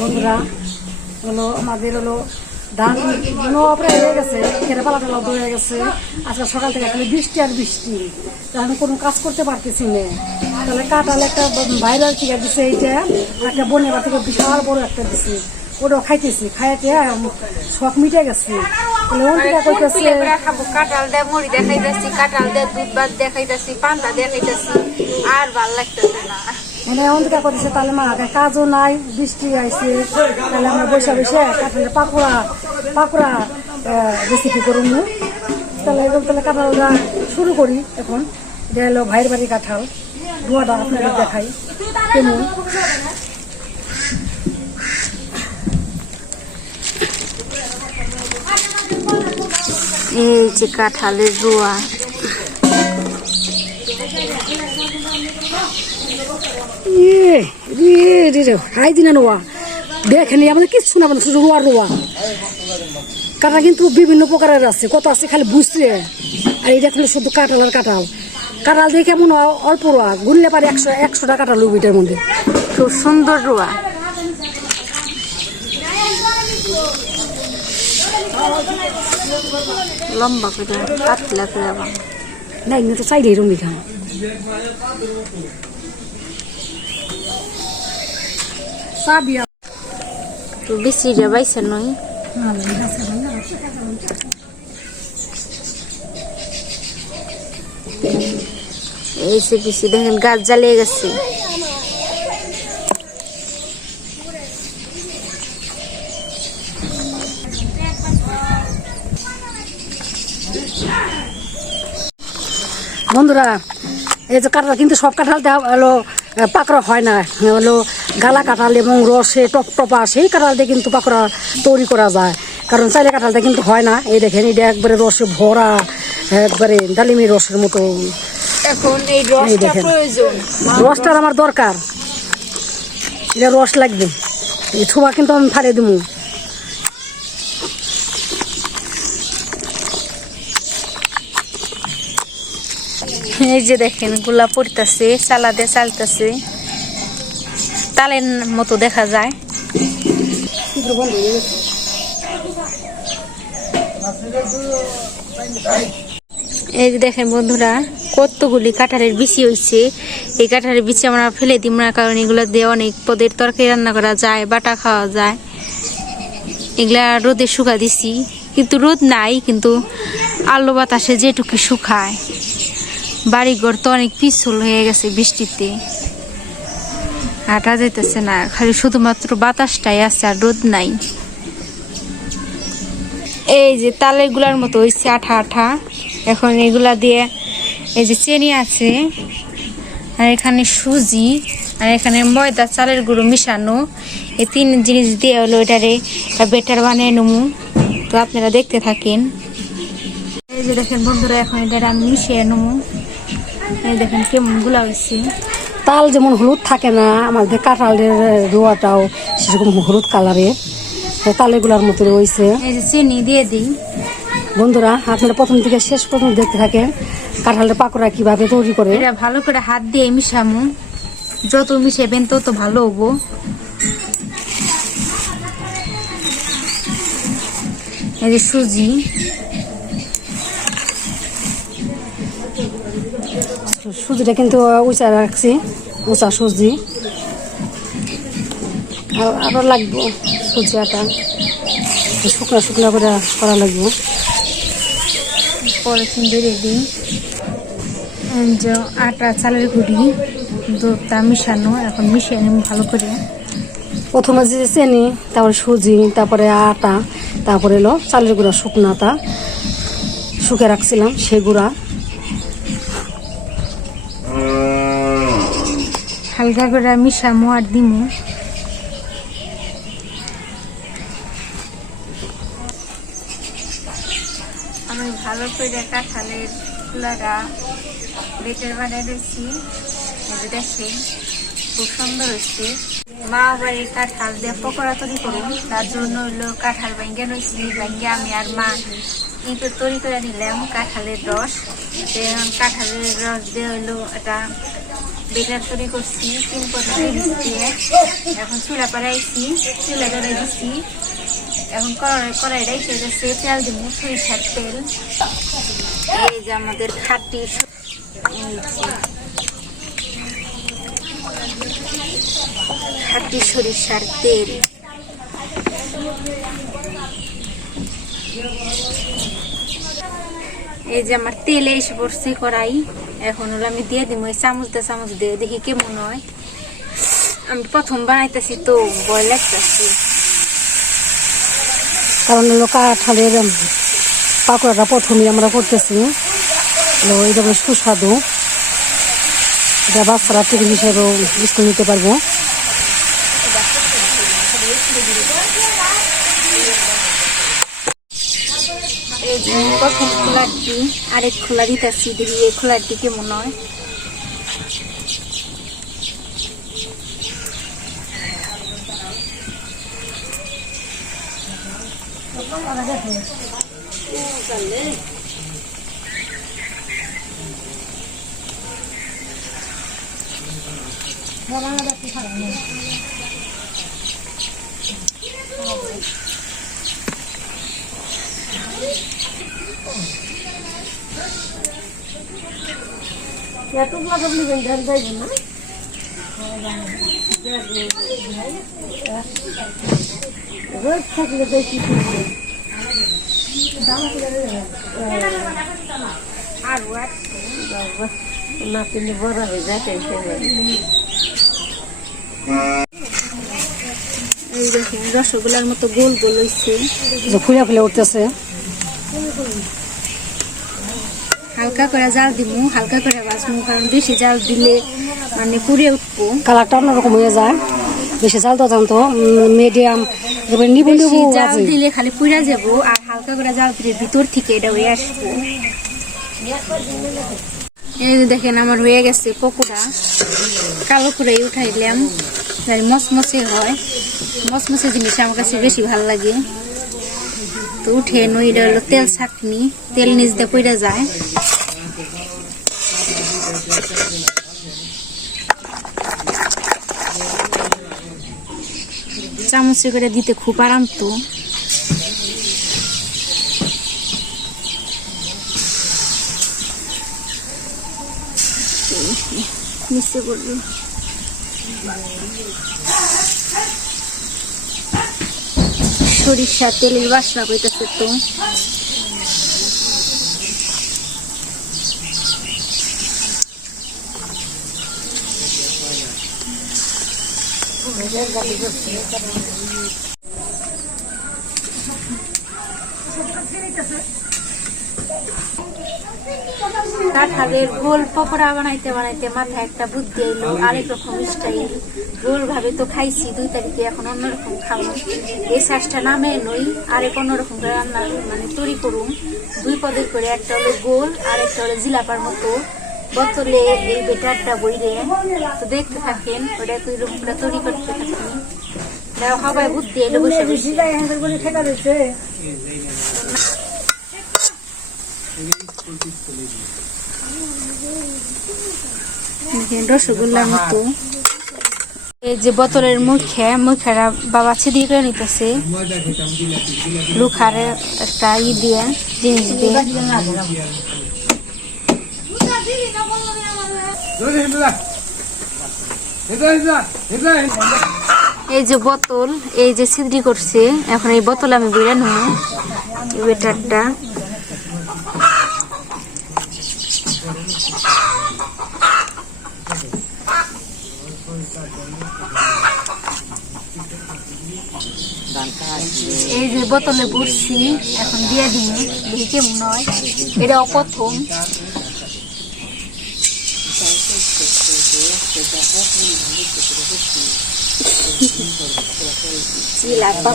বন্ধুরা হলো আমাদের হলো ধান প্রায় হয়ে গেছে খেতে পালা টালা হয়ে গেছে। আজকে সকাল থেকে খালি বৃষ্টি আর বৃষ্টি। আমি কোনো কাজ করতে পারতেছি না। তাহলে কাটালে একটা ভাইরাল টিকা দিছে এইটা একটা বনের থেকে বিশাল বড় একটা দিছে। ওটাও খাইতেছি খাইতে শখ মিটে গেছে। কাঁঠাল দিয়ে মুড়ি দেখাইতেছি কাঁঠাল দিয়ে দুধ ভাত দেখাইতেছি পান্তা দেখাইতেছি। আর ভালো লাগতেছে না। মানে অন্ধকা করতেছে তাহলে মা, আগে কাজও নাই, বৃষ্টি আইছে, তাহলে আমরা বসে বসে কাঁঠালের পাকোড়া পাকোড়া রেসিপি করুন তাহলে এরকম, তাহলে কাঁঠালটা শুরু করি এখন। এটা হলো ভাইয়ের বাড়ি কাঁঠাল। ধোয়াটা আপনাদের দেখাই। কেমন? এই যে কাঁঠালের রোয়া ইয়ে রে রে রে হাই দিনা নোয়া দেখেনি আমাদের কিচ্ছু না মানে শুধু রোয়া রোয়া। কাঁটা কিন্তু বিভিন্ন প্রকারের আছে কত আছে খালি বুঝছে। আর এটা খালি শুধু কাঁঠাল আর কাঁঠাল। কাঁঠাল দিয়ে কেমন? অল্প রোয়া গুনলে পারে একশো একশোটা কাঁঠাল লুবিটার মধ্যে। খুব সুন্দর রোয়া। লম্বা করে পাতলা করে আবার। না এগুলো তো চাইলেই রমি খা বেশি রে বাইসা দেখেন, গাছ জ্বালিয়ে গেছে। বন্ধুরা, এই যে কাঁঠাল কিন্তু সব কাঁঠাল হলো পাকড়া হয় না। হলো গালা কাঁঠাল এবং রসে টপ টপা সেই কাঁঠাল দিয়ে কিন্তু পাকড়া তৈরি করা যায়। কারণ চাইলে কাঁঠালটা কিন্তু হয় না। এই দেখেন এটা একবারে রসে ভরা একবারে ডালিমি রসের মতো। এখন এই এই রসটা প্রয়োজন। রসটার আমার দরকার। এটা রস লাগবে। এই ছোবা কিন্তু আমি ফাড়ে দেবো এই যে দেখেনগুলা পড়তেছে সালাদে চালতেছে। তালের মতো দেখা যায়। এই দেখেন বন্ধুরা, কতগুলি কাঁঠালের বিচি হয়েছে এই কাঁঠালের বিচি আমরা ফেলে দিব না কারণ এগুলো দিয়ে অনেক পদের তরকারি রান্না করা যায়, বাটা খাওয়া যায়। এগুলা রোদে শুকা দিছি, কিন্তু রোদ নাই, কিন্তু আলো বাতাসে যেটুকু শুকায়। বাড়িঘর তো অনেক পিছল হয়ে গেছে বৃষ্টিতে। হাঁটা যাইতেছে না, খালি শুধুমাত্র বাতাসটাই আছে আর রোদ নাই। এই যে তালেগুলার মতো হয়েছে আঠা আঠা, এখন এগুলা দিয়ে এই যে চেনি আছে, আর এখানে সুজি, আর এখানে ময়দা, চালের গুঁড়ো মিশানো। এই তিন জিনিস দিয়ে হলো এটারে বেটার বানিয়ে নেব। তো আপনারা দেখতে থাকেন। এই যে দেখেন বন্ধুরা, এখন এটা আমি মিশিয়ে নেব। এই দেখেন কেমনগুলা হয়েছে তাল যেমন হলুদ থাকে না আমাদের কাঁঠালের রোয়াটাও সেরকম হলুদ কালারের তালেগুলার মতো রয়েছে। এই যে চিনি দিয়ে দিই। বন্ধুরা আপনারা প্রথম থেকে শেষ পর্যন্ত দেখতে থাকেন কাঁঠালের পাকোড়া কীভাবে তৈরি করে। এটা ভালো করে হাত দিয়ে মিশামু। যত মিশাবেন তত ভালো হব। এই যে সুজি। সুজিটা কিন্তু উঁচা রাখছি। উঁচা সুজি আর আরও লাগবে সুজি আটা। শুকনা শুকনা করে করা লাগবে। পরে দিই এই যে আটা চালের গুঁড়ি দুধটা মিশানো এখন মিশিয়ে নিব ভালো করে। প্রথমে যে চেনি তারপরে সুজি তারপরে আটা তারপরে এলো চালের গুঁড়া শুকনাটা শুকে রাখছিলাম সে গুঁড়া। হালকা করে মিশামো আর দিমু। আমি ভালো করে কাঁঠালের কুলাটা বেটের বানিয়ে দিয়েছি। এই দেখেন, খুব সুন্দর হয়েছে। মা বাড়ির কাঁঠাল দিয়ে পকোড়া তৈরি করুন। তার জন্য হইল কাঁঠাল ভেঙে নিয়েছি ভেঙে আমি আর মা কিন্তু তৈরি করে নিলাম কাঁঠালের রস। কাঁঠালের রস দিয়ে হইল এটা বেটার তৈরি করছি, তিন পদ্ধতি এখন চুলা পাড়াইছি চুলা ধরে দিচ্ছি এখন কড়াই কড়াইটাই সে যাচ্ছে তেল দিব, সরিষার তেল। এই যে আমাদের খাটি খাটি সরিষার তেল। এই যে আমার তেলে এসে পড়ছে কড়াই। এখন হলো আমি দিয়ে দিম, ওই চামচ দিয়ে চামচ দিয়ে দেখি কেমন হয়। আমি প্রথম বানাইতেছি তো ভয় লাগতেছি। কারণ হলো কাঁঠালের পাকোড়াটা প্রথমে আমরা করতেছি। এটা বেশ সুস্বাদু। এটা বাচ্চারা টিফিন হিসেবেও স্কুল নিতে পারব। যে প্রথম খোলারটি আরেক খোলা দিতেছি দেখি এই খোলারটি কেমন হয় আর নাতিনি বড় হয়ে যায় এই দেখেন রসগোল্লার মতো গোল গোল হইছে। যে ফুলে ফুলে উঠতেছে। হালকা করে জাল দিমু হালকা করে বাসমু কারণ বেশি জাল দিলে মানে পুড়ে উঠবো। কালারটা অন্যরকম হয়ে যায়। বেশি জাল তো জানতো মিডিয়াম নিবু নিবু জাল দিলে খালি পুড়া যাব আর হালকা করে জাল দিলে ভিতর থেকে এটা হয়ে আসব। এই দেখেন আমার হয়ে গেছে পকোড়া। কালো করে উঠাইলাম মচমচে হয়। মচমচে জিনিস আমার কাছে বেশি ভালো লাগে। তো উঠে নই হলো তেল ছাকনি তেল নিচ দিয়ে পড়ে যায়। চামচে করে দিতে খুব আরাম তো। নিচে পড়বে সরিষা তেলের বাসনা কইতেছে তো। কাঁঠালের গোল পকোড়া বানাইতে বানাইতে মাথায় একটা বুদ্ধি এলো আরেক রকম স্টাইল গোল ভাবে তো খাইছি, দুই তারিখে এখন অন্যরকম খাব। এই শ্বাসটা নামে নই, আরেক অন্যরকম করে রান্না মানে তৈরি করুন দুই পদের করে একটা হলো গোল আর একটা হলো জিলাপার মতো। বোতলে এই বেটারটা বইরে, তো দেখতে থাকেন, ওটা তুই রুমটা তৈরি করতে থাকেন সবাই বুদ্ধি এলো বসে বসে। রসগোল্লার মতো। এই যে বোতলের মুখে, মুখেরা বাবা ছিদিয়ে করে নিতেছে। লুখারে একটা ই দিয়ে, জিনিস দিয়ে। এই যে বোতল, এই যে ছিদ্রি করছে, এখন এই বোতল আমি বেড়ে নেব এই বেটারটা এই যে বোতলে ভরছি, এখন দিয়ে দিই। দেখি কেমন হয়। এটাও প্রথম জিলাপা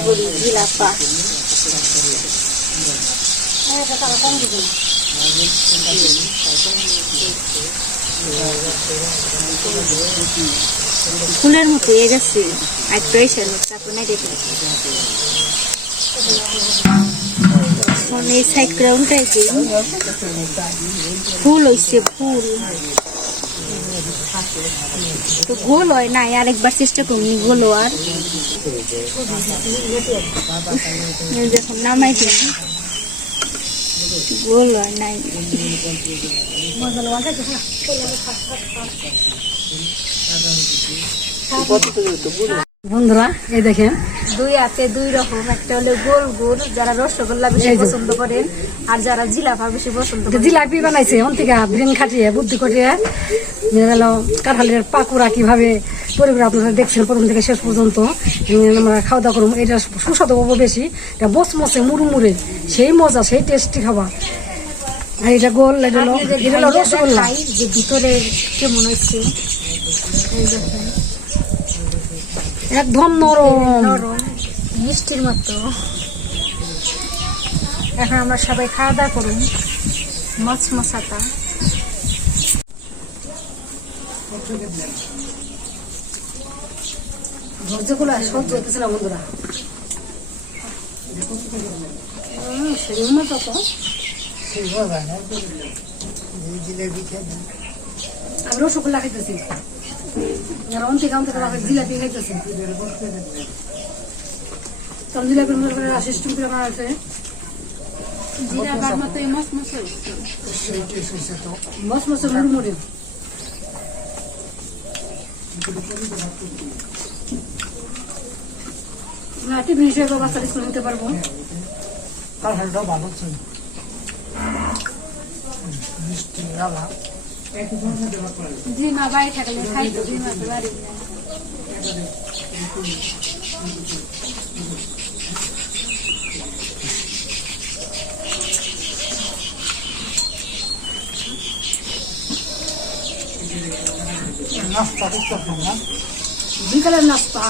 ফুলের মতো হয়ে গেছে একটু এসে তারপর না এখন এই ফুল হইছে, ফুল। তো গোল হয় নাই, আরেকবার চেষ্টা করুন গোল আর দেখুন নামাই দিন গোল হয় নাই। বন্ধুরা, এই দেখেন দুই হাতে দুই রকম। একটা হলো গোল গোল যারা রসগোল্লা বেশি পছন্দ করেন আর যারা জিলাপা বেশি পছন্দ করেন জিলাপি বানাইছে অন থেকে ব্রেন খাটিয়ে বুদ্ধি গেল কাঁঠালের পাকুড়া কীভাবে তৈরি করে আপনারা দেখছেন প্রথম থেকে শেষ পর্যন্ত। আমরা খাওয়া দাওয়া করব এটা সুস্বাদু পাবো বেশি। এটা বসমসে মুড়মুড়ে সেই মজা সেই টেস্টি খাবার আর এটা গোল এটা রসগোল্লা। যে ভিতরে কেমন হচ্ছে একদম নরম। মিষ্টির মতো। এখন আমরা সবাই খাওয়া দাওয়া করুন মচ মশাতা ধৈর্যগুলো সহ্য হইতেছিল বন্ধুরা। সেই মতো তো আমি রসগোল্লা খাইতেছি। জিলাপি খাইতেছি। তখন জিলাপির মধ্যে করে সিস্টেম করে বানা আছে। মতো মশা মস মসে মুড়মুড়ে না টিফিন হিসেবে বাচ্চার স্কুল নিতে পারব। কাঁঠালটা ভালো ছিল মিষ্টি জি মা বাড়ি থাকলে মা তো বাড়ি। নাস্তা করতে না? বিকালের নাস্তা।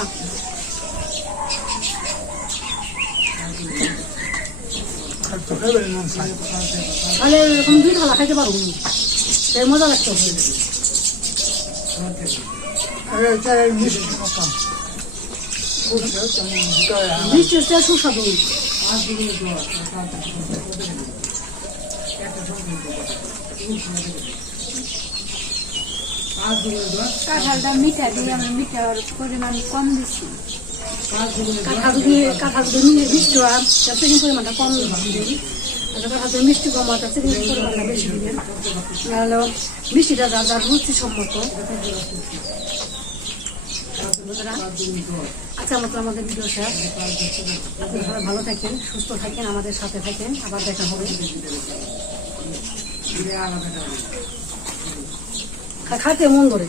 তাহলে এরকম দুই খালা খাইতে পারব। সেই মজা লাগতো আরে এটা মিষ্টি মতন বুঝছে তেমন ভিতরে আমার মিষ্টি হচ্ছে সুস্বাদু। কাঁঠালটা মিঠা দিয়ে আমরা মিঠার পরিমাণ কম দিচ্ছি কাঁঠাল যদি কাঁঠাল যদি মিষ্টি হয় পরিমাণটা কম দিবেন কাঁঠাল মিষ্টি কম তার চিনি পরিমাণটা বেশি দিবেন নাহলে মিষ্টিটা যার যার রুচি সম্মত। বন্ধুরা, আচ্ছা মতো আমাদের ভিডিও শেষ। আপনি সবাই ভালো থাকেন সুস্থ থাকেন আমাদের সাথে থাকেন। আবার দেখা হবে। খাতে মন ধরে।